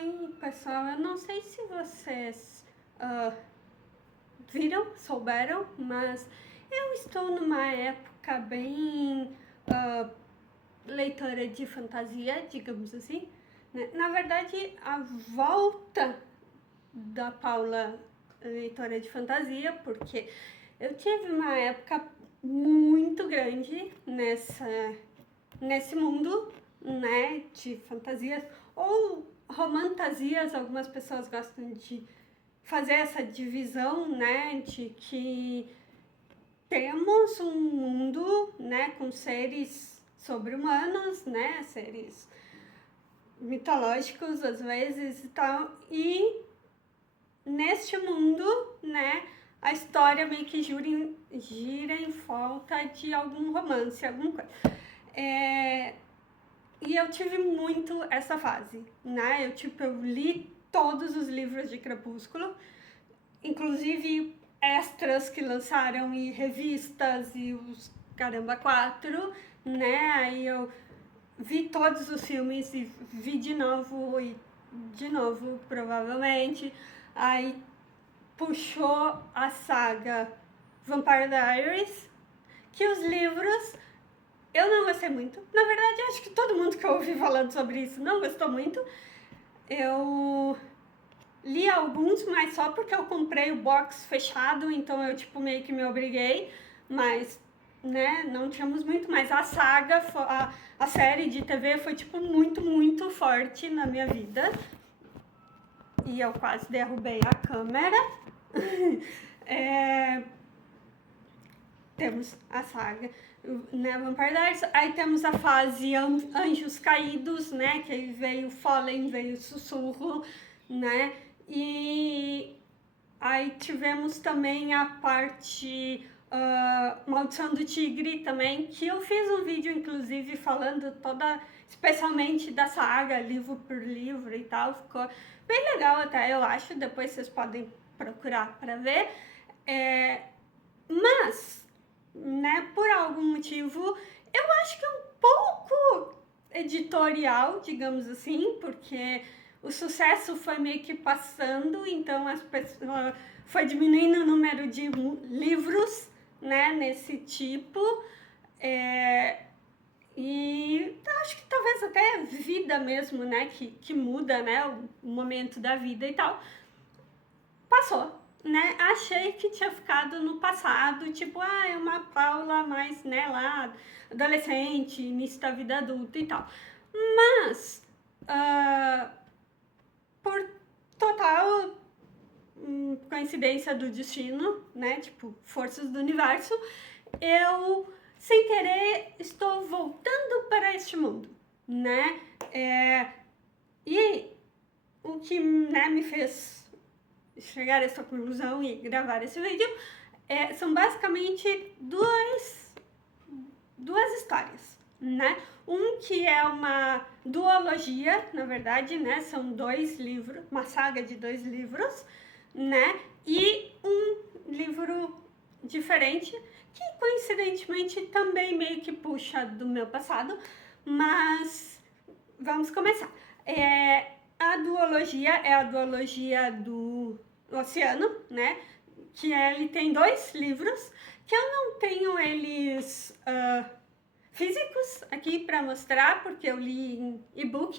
Oi, pessoal. Eu não sei se vocês viram, souberam, mas eu estou numa época bem leitora de fantasia, digamos assim, né? Na verdade, a volta da Paula leitora de fantasia, porque eu tive uma época muito grande nesse mundo, né, de fantasias ou romantasias. Algumas pessoas gostam de fazer essa divisão, né, de que temos um mundo, né, com seres sobre-humanos, né, seres mitológicos às vezes e tal, e neste mundo, né, a história meio que gira em volta de algum romance, alguma coisa. E eu tive muito essa fase, né? Eu li todos os livros de Crepúsculo, inclusive extras que lançaram e revistas e os caramba quatro, né? Aí eu vi todos os filmes e vi de novo, provavelmente. Aí puxou a saga Vampire Diaries, que os livros eu não gostei muito. Na verdade, acho que todo mundo que eu ouvi falando sobre isso não gostou muito. Eu li alguns, mas só porque eu comprei o box fechado, então eu, tipo, meio que me obriguei. Mas, né, não tínhamos muito. Mas a saga, a série de TV foi, tipo, muito, muito forte na minha vida. E eu quase derrubei a câmera. Temos a saga, né, Vampire Diaries. Aí temos a fase Anjos Caídos, né, que aí veio Fallen, veio Sussurro, né, e aí tivemos também a parte Maldição do Tigre também, que eu fiz um vídeo, inclusive, falando especialmente da saga, livro por livro e tal, ficou bem legal até, eu acho, depois vocês podem procurar para ver. Mas, né, por algum motivo, eu acho que é um pouco editorial, digamos assim, porque o sucesso foi meio que passando, então as pessoas foi diminuindo o número de livros, né, nesse tipo, e acho que talvez até vida mesmo, né, que muda, né, o momento da vida e tal, passou, né? Achei que tinha ficado no passado, tipo, é uma Paula mais, né, lá, adolescente, início da vida adulta e tal. Mas, por total coincidência do destino, né, tipo, forças do universo, eu, sem querer, estou voltando para este mundo, né? E o que, né, me fez chegar a essa conclusão e gravar esse vídeo são basicamente duas histórias, né? Um que é uma duologia, na verdade, né? São 2 livros, uma saga de 2 livros, né? E um livro diferente, que coincidentemente também meio que puxa do meu passado, mas vamos começar. A duologia é a duologia do Oceano, né? Que ele tem 2 livros, que eu não tenho eles físicos aqui para mostrar, porque eu li em e-book.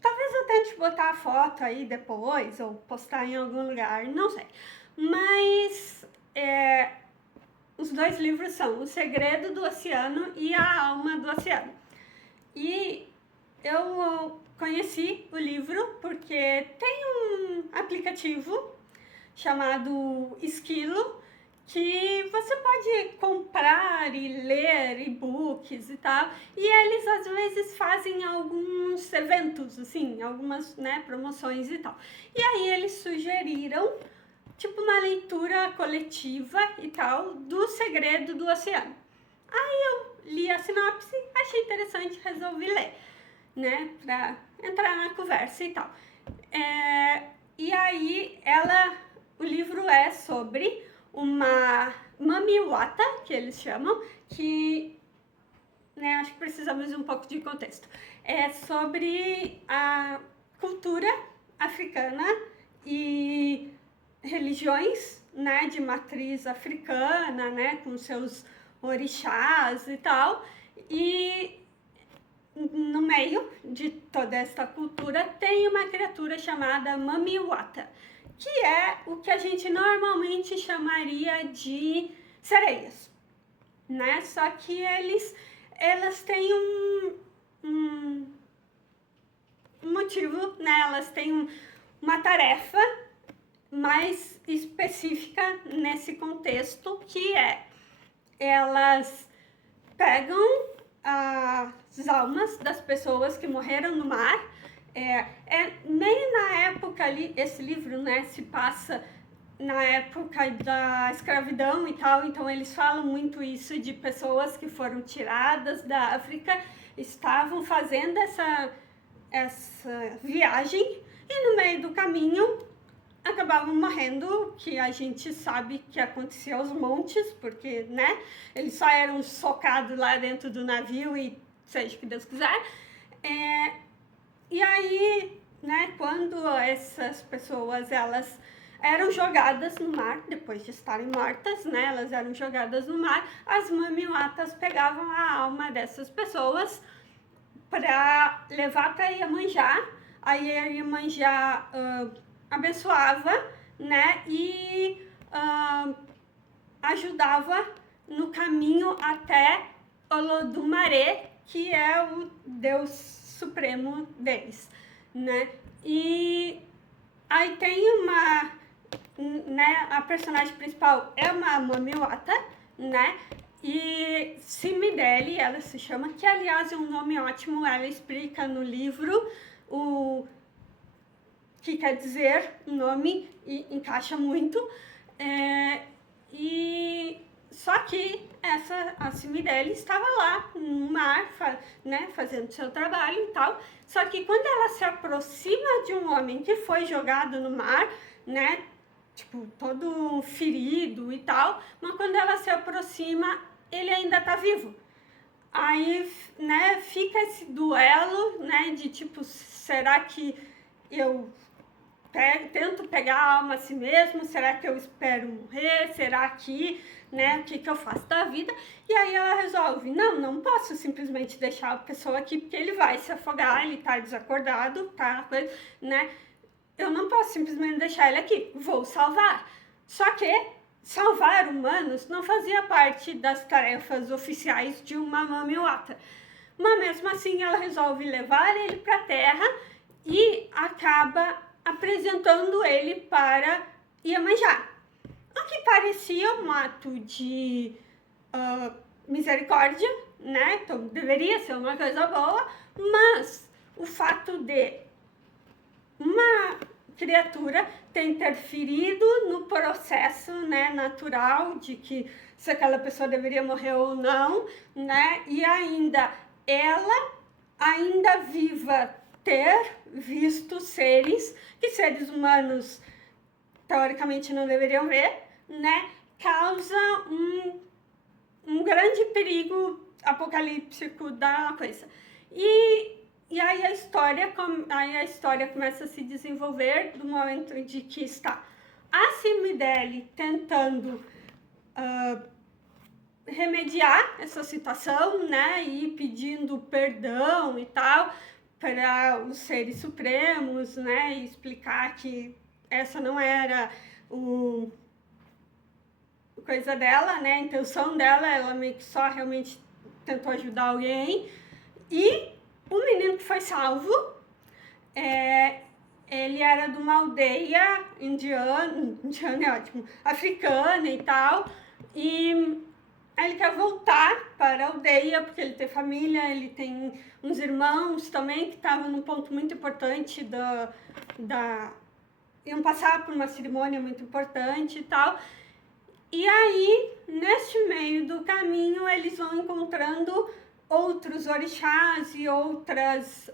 Talvez eu tente botar a foto aí depois, ou postar em algum lugar, não sei. Mas os 2 livros são O Segredo do Oceano e A Alma do Oceano. E eu conheci o livro porque tem um aplicativo chamado Esquilo, que você pode comprar e ler e-books e tal, e eles às vezes fazem alguns eventos, assim, algumas, né, promoções e tal. E aí eles sugeriram, tipo, uma leitura coletiva e tal, do Segredo do Oceano. Aí eu li a sinopse, achei interessante, resolvi ler, né, pra entrar na conversa e tal. E aí o livro é sobre uma Mamiwata, que eles chamam, que, né, acho que precisamos de um pouco de contexto. É sobre cultura africana e religiões, né, de matriz africana, né, com seus orixás e tal, e no meio de toda esta cultura tem uma criatura chamada Mami Wata, que é o que a gente normalmente chamaria de sereias, né? Só que elas têm um motivo, né? Elas têm uma tarefa mais específica nesse contexto, que é elas pegam as almas das pessoas que morreram no mar. Meio na época ali, esse livro, né, se passa na época da escravidão e tal, então eles falam muito isso de pessoas que foram tiradas da África, estavam fazendo essa viagem e no meio do caminho acabavam morrendo, que a gente sabe que acontecia aos montes, porque, né, eles só eram socados lá dentro do navio e seja o que Deus quiser. E aí, né, quando essas pessoas, elas eram jogadas no mar, depois de estarem mortas, né, elas eram jogadas no mar, as mamiwatas pegavam a alma dessas pessoas para levar para Iemanjá, aí a Iemanjá abençoava, né, e ajudava no caminho até Olodumare, que é o Deus supremo deles, né, e aí tem né, a personagem principal é uma mamiwata, né, e Simidele, ela se chama, que aliás é um nome ótimo, ela explica no livro o que quer dizer o nome e encaixa muito. E só que a Simidele estava lá no mar, né, fazendo seu trabalho e tal. Só que quando ela se aproxima de um homem que foi jogado no mar, né, tipo, todo ferido e tal, mas quando ela se aproxima, ele ainda tá vivo. Aí, né, fica esse duelo, né, de tipo, será que eu tento pegar a alma a si mesmo? Será que eu espero morrer? Será que, né, o que eu faço da vida? E aí ela resolve, não posso simplesmente deixar a pessoa aqui, porque ele vai se afogar, ele tá desacordado, tá, né? Eu não posso simplesmente deixar ele aqui, vou salvar. Só que salvar humanos não fazia parte das tarefas oficiais de uma mamiwata. Mas mesmo assim ela resolve levar ele para a Terra e acaba apresentando ele para Iemanjá. O que parecia um ato de misericórdia, né? Então deveria ser uma coisa boa, mas o fato de uma criatura ter interferido no processo, né, natural de que se aquela pessoa deveria morrer ou não, né, e ainda ela, ainda viva, ter visto seres que seres humanos teoricamente não deveriam ver, né, causa um grande perigo apocalíptico da coisa. E aí a história começa a se desenvolver do momento de que está a Simidele tentando remediar essa situação, né, e pedindo perdão e tal para os seres supremos, né, e explicar que essa não era coisa dela, né, a intenção dela, ela meio que só realmente tentou ajudar alguém. E o menino que foi salvo, ele era de uma aldeia indiana é ótimo, africana e tal, e ele quer voltar para a aldeia, porque ele tem família, ele tem uns irmãos também que estavam num ponto muito importante iam passar por uma cerimônia muito importante e tal. E aí, neste meio do caminho, eles vão encontrando outros orixás e outras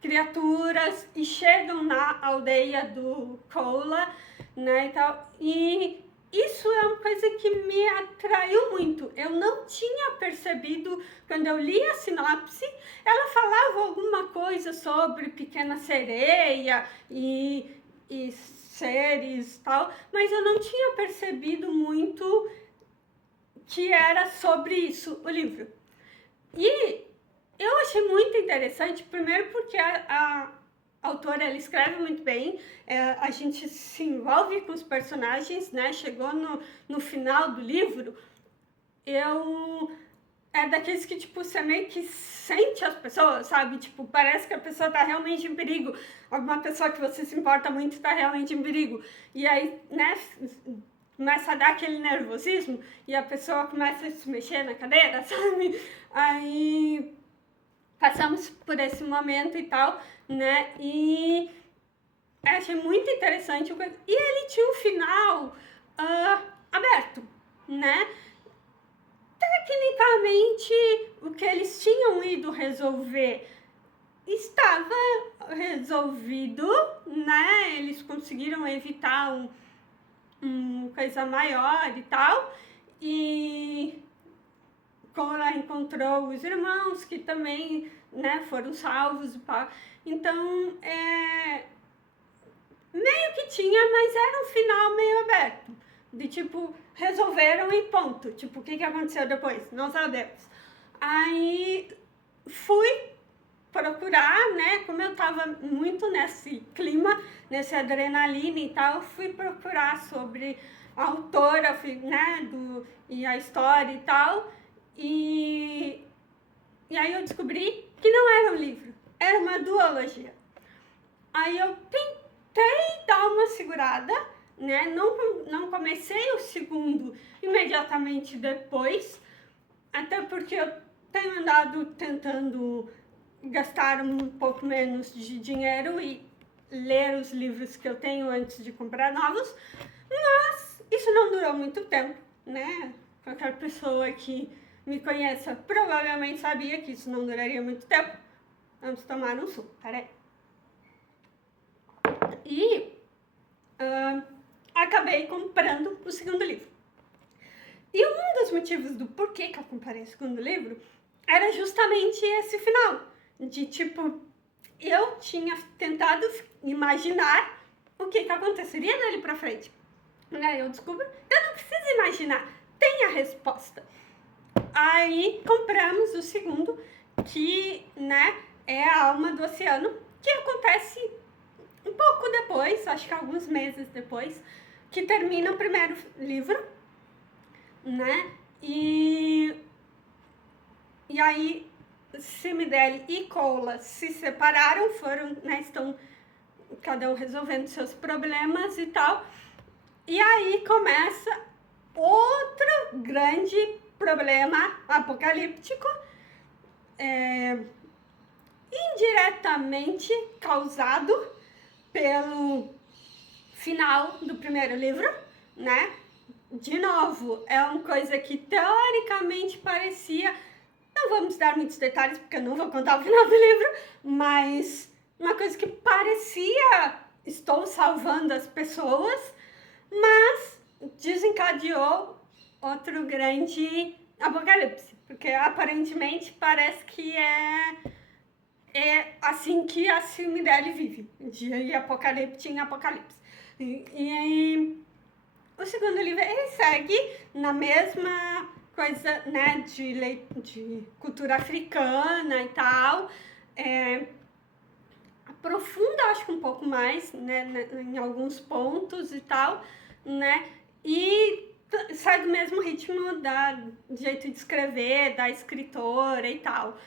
criaturas e chegam na aldeia do Kola, né, e tal, e isso é uma coisa que me atraiu muito. Eu não tinha percebido, quando eu li a sinopse, ela falava alguma coisa sobre Pequena Sereia e seres e tal, mas eu não tinha percebido muito que era sobre isso o livro. E eu achei muito interessante, primeiro porque a autora, ela escreve muito bem, a gente se envolve com os personagens, né? Chegou no final do livro, é daqueles que, tipo, você meio que sente as pessoas, sabe? Tipo, parece que a pessoa tá realmente em perigo. Alguma pessoa que você se importa muito tá realmente em perigo. E aí, né, começa a dar aquele nervosismo e a pessoa começa a se mexer na cadeira, sabe? Aí passamos por esse momento e tal, né? E achei muito interessante. E ele tinha um final aberto, né? Tecnicamente, o que eles tinham ido resolver estava resolvido, né? Eles conseguiram evitar uma coisa maior e tal. E Cora encontrou os irmãos que também, né, foram salvos. Então, meio que tinha, mas era um final meio aberto. De tipo, resolveram e ponto. Tipo, o que aconteceu depois? Não sabemos. Aí fui procurar, né? Como eu tava muito nesse clima, nesse adrenalina e tal, fui procurar sobre a autora, né? E a história e tal. E aí eu descobri que não era um livro, era uma duologia. Aí eu tentei dar uma segurada, né? Não comecei o segundo imediatamente depois, até porque eu tenho andado tentando gastar um pouco menos de dinheiro e ler os livros que eu tenho antes de comprar novos, mas isso não durou muito tempo, né? Qualquer pessoa que me conheça provavelmente sabia que isso não duraria muito tempo. Vamos tomar um suco, peraí. E acabei comprando o segundo livro. E um dos motivos do porquê que eu comprei o segundo livro era justamente esse final. De tipo, eu tinha tentado imaginar o que aconteceria dali pra frente. Aí eu descubro, eu não preciso imaginar, tem a resposta. Aí compramos o segundo, que, né, é a Alma do Oceano, que acontece um pouco depois, acho que alguns meses depois, que termina o primeiro livro, né? E aí Cimidele e Cola se separaram, foram, né, estão cada um resolvendo seus problemas e tal. E aí começa outro grande problema apocalíptico, indiretamente causado pelo final do primeiro livro, né? De novo, é uma coisa que teoricamente parecia. Não vamos dar muitos detalhes, porque eu não vou contar o final do livro, mas uma coisa que parecia estou salvando as pessoas, mas desencadeou outro grande apocalipse, porque aparentemente parece que é assim que a Cimidele vive, de apocalipse em apocalipse. E o segundo livro, ele segue na mesma coisa, né, de cultura africana e tal, aprofunda, acho que um pouco mais, né, em alguns pontos e tal, né, e sai do mesmo ritmo do jeito de escrever, da escritora e tal.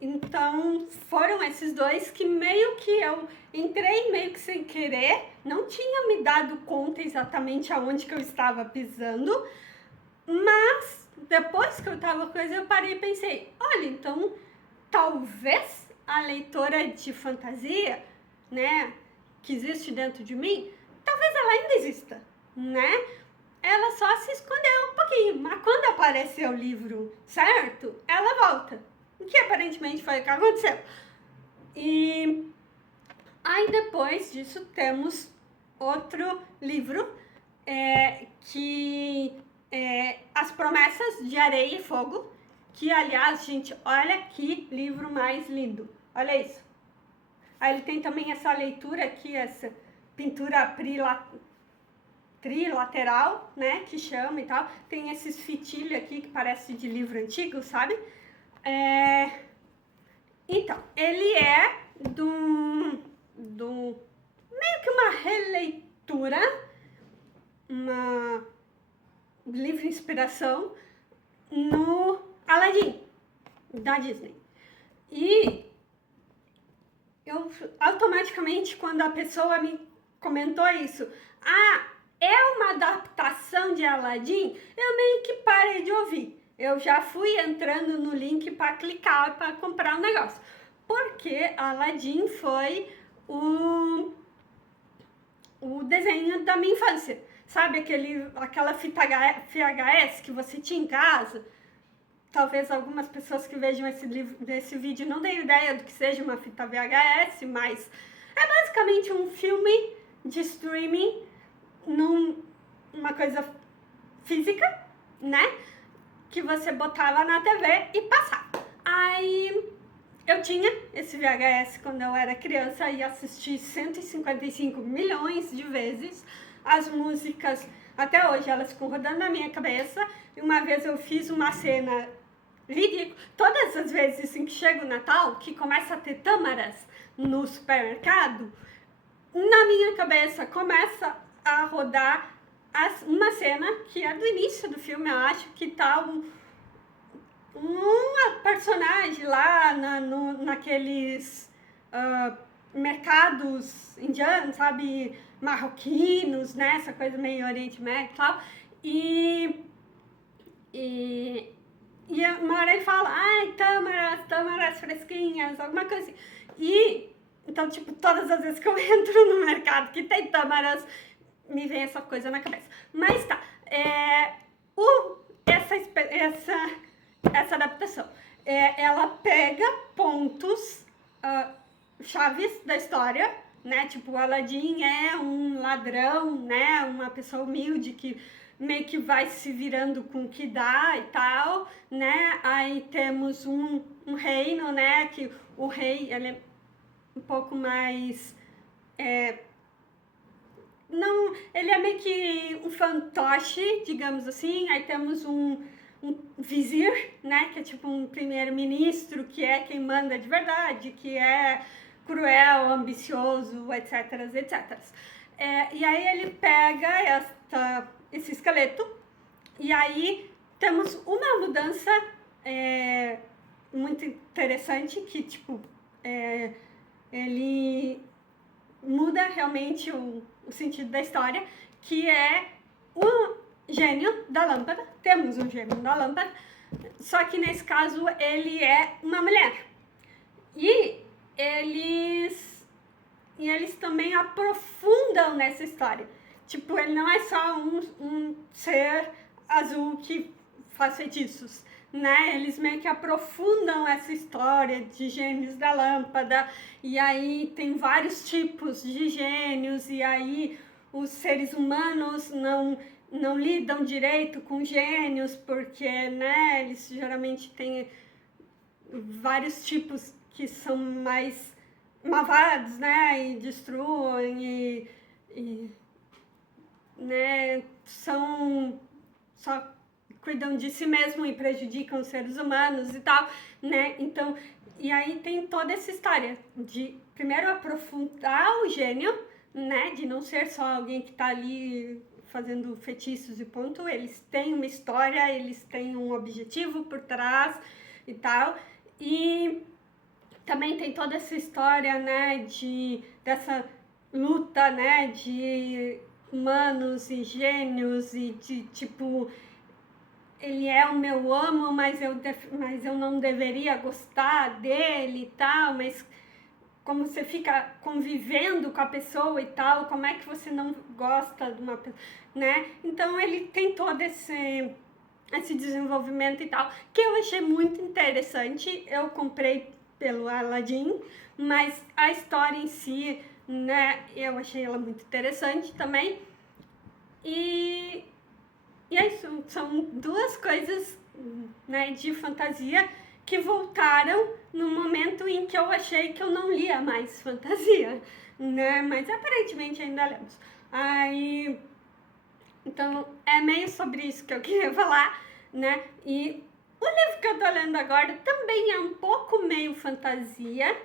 Então, foram esses dois que meio que eu entrei meio que sem querer, não tinha me dado conta exatamente aonde que eu estava pisando, mas depois que eu tava com eu parei e pensei, olha, então talvez a leitora de fantasia, né, que existe dentro de mim, talvez ela ainda exista, né? Ela só se escondeu um pouquinho, mas quando aparecer o livro certo, ela volta. O que aparentemente foi o que aconteceu. E aí depois disso temos outro livro, As Promessas de Areia e Fogo, que, aliás, gente, olha que livro mais lindo. Olha isso. Aí ele tem também essa leitura aqui, essa pintura trilateral, né, que chama e tal. Tem esses fitilhos aqui que parece de livro antigo, sabe? Então, ele é meio que uma releitura, uma livre inspiração no Aladdin, da Disney. E eu automaticamente, quando a pessoa me comentou isso, é uma adaptação de Aladdin, eu meio que parei de ouvir. Eu já fui entrando no link para clicar para comprar o negócio. Porque Aladdin foi o desenho da minha infância. Sabe aquela fita VHS que você tinha em casa? Talvez algumas pessoas que vejam esse vídeo não tenham ideia do que seja uma fita VHS, mas é basicamente um filme de streaming numa coisa física, né? Que você botava na TV e passava. Aí eu tinha esse VHS quando eu era criança e assisti 155 milhões de vezes. As músicas, até hoje, elas ficam rodando na minha cabeça. E uma vez eu fiz uma cena ridícula. Todas as vezes assim, que chega o Natal, que começa a ter tâmaras no supermercado, na minha cabeça começa a rodar uma cena que é do início do filme, eu acho, que tá uma personagem lá naqueles mercados indianos, sabe, marroquinos, né, essa coisa meio Oriente Médio e tal, e uma hora ele fala, tâmaras fresquinhas, alguma coisa assim, então, tipo, todas as vezes que eu entro no mercado que tem tâmaras, me vem essa coisa na cabeça. Mas tá, essa adaptação, ela pega pontos chaves da história, né? Tipo, o Aladdin é um ladrão, né? Uma pessoa humilde que meio que vai se virando com o que dá e tal, né? Aí temos um reino, né? Que o rei, ele é um pouco mais... ele é meio que um fantoche, digamos assim. Aí temos um vizir, né, que é tipo um primeiro-ministro, que é quem manda de verdade, que é cruel, ambicioso, etc, etc. E aí ele pega esse esqueleto, e aí temos uma mudança muito interessante, que tipo, ele muda realmente o sentido da história, que é o gênio da lâmpada. Temos um gênio da lâmpada, só que nesse caso ele é uma mulher. E eles também aprofundam nessa história. Tipo, ele não é só um ser azul que faz feitiços, né? Eles meio que aprofundam essa história de gênios da lâmpada, e aí tem vários tipos de gênios, e aí os seres humanos não lidam direito com gênios, porque, né, eles geralmente têm vários tipos que são mais malvados, né, e destruem, né, só cuidam de si mesmo e prejudicam os seres humanos e tal, né, então, e aí tem toda essa história de, primeiro, aprofundar o gênio, né, de não ser só alguém que tá ali fazendo feitiços e ponto. Eles têm uma história, eles têm um objetivo por trás e tal, e também tem toda essa história, né, dessa luta, né, de humanos e gênios, e de tipo, ele é o meu amo, mas eu não deveria gostar dele e tal, mas como você fica convivendo com a pessoa e tal, como é que você não gosta de uma pessoa, né? Então ele tem todo esse desenvolvimento e tal, que eu achei muito interessante. Eu comprei pelo Aladdin, mas a história em si, né, eu achei ela muito interessante também. E é isso, são duas coisas, né, de fantasia que voltaram no momento em que eu achei que eu não lia mais fantasia, né? Mas aparentemente ainda lemos. Aí, então, é meio sobre isso que eu queria falar, né? E o livro que eu tô lendo agora também é um pouco meio fantasia.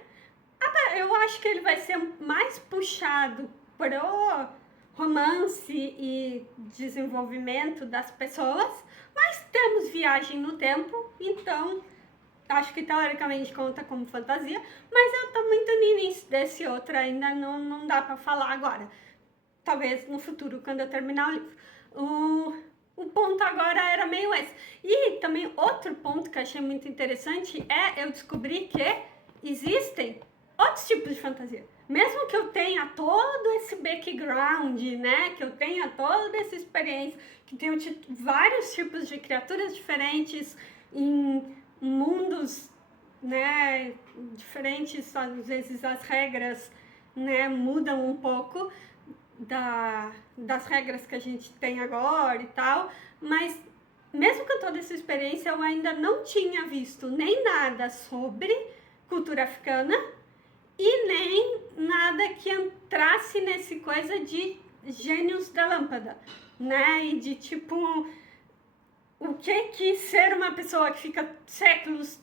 Eu acho que ele vai ser mais puxado pro romance e desenvolvimento das pessoas, mas temos viagem no tempo, então acho que teoricamente conta como fantasia, mas eu tô muito no início desse outro, ainda não dá pra falar agora. Talvez no futuro, quando eu terminar o livro. O ponto agora era meio esse. E também outro ponto que eu achei muito interessante é eu descobri que existem outros tipos de fantasia. Mesmo que eu tenha todo esse background, né, que eu tenha toda essa experiência, que tenho vários tipos de criaturas diferentes em mundos, né, diferentes, às vezes as regras, né, mudam um pouco das regras que a gente tem agora e tal, mas mesmo com toda essa experiência eu ainda não tinha visto nem nada sobre cultura africana e nem nada que entrasse nesse coisa de gênios da lâmpada, né? E de tipo, o que ser uma pessoa que fica séculos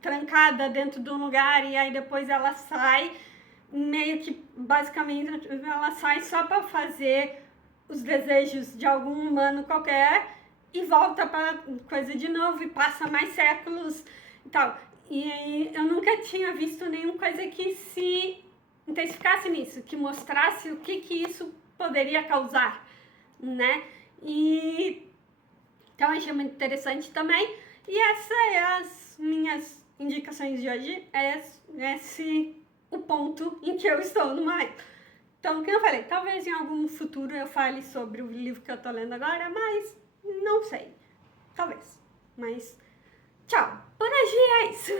trancada dentro de um lugar e aí depois ela sai, meio que basicamente ela sai só para fazer os desejos de algum humano qualquer e volta para coisa de novo e passa mais séculos e tal. E eu nunca tinha visto nenhuma coisa que se intensificasse nisso, que mostrasse o que isso poderia causar, né? E então achei muito interessante também. E essa é as minhas indicações de hoje. É esse o ponto em que eu estou no momento. Então, como eu falei, talvez em algum futuro eu fale sobre o livro que eu tô lendo agora, mas não sei. Talvez. Mas tchau. Por hoje é isso.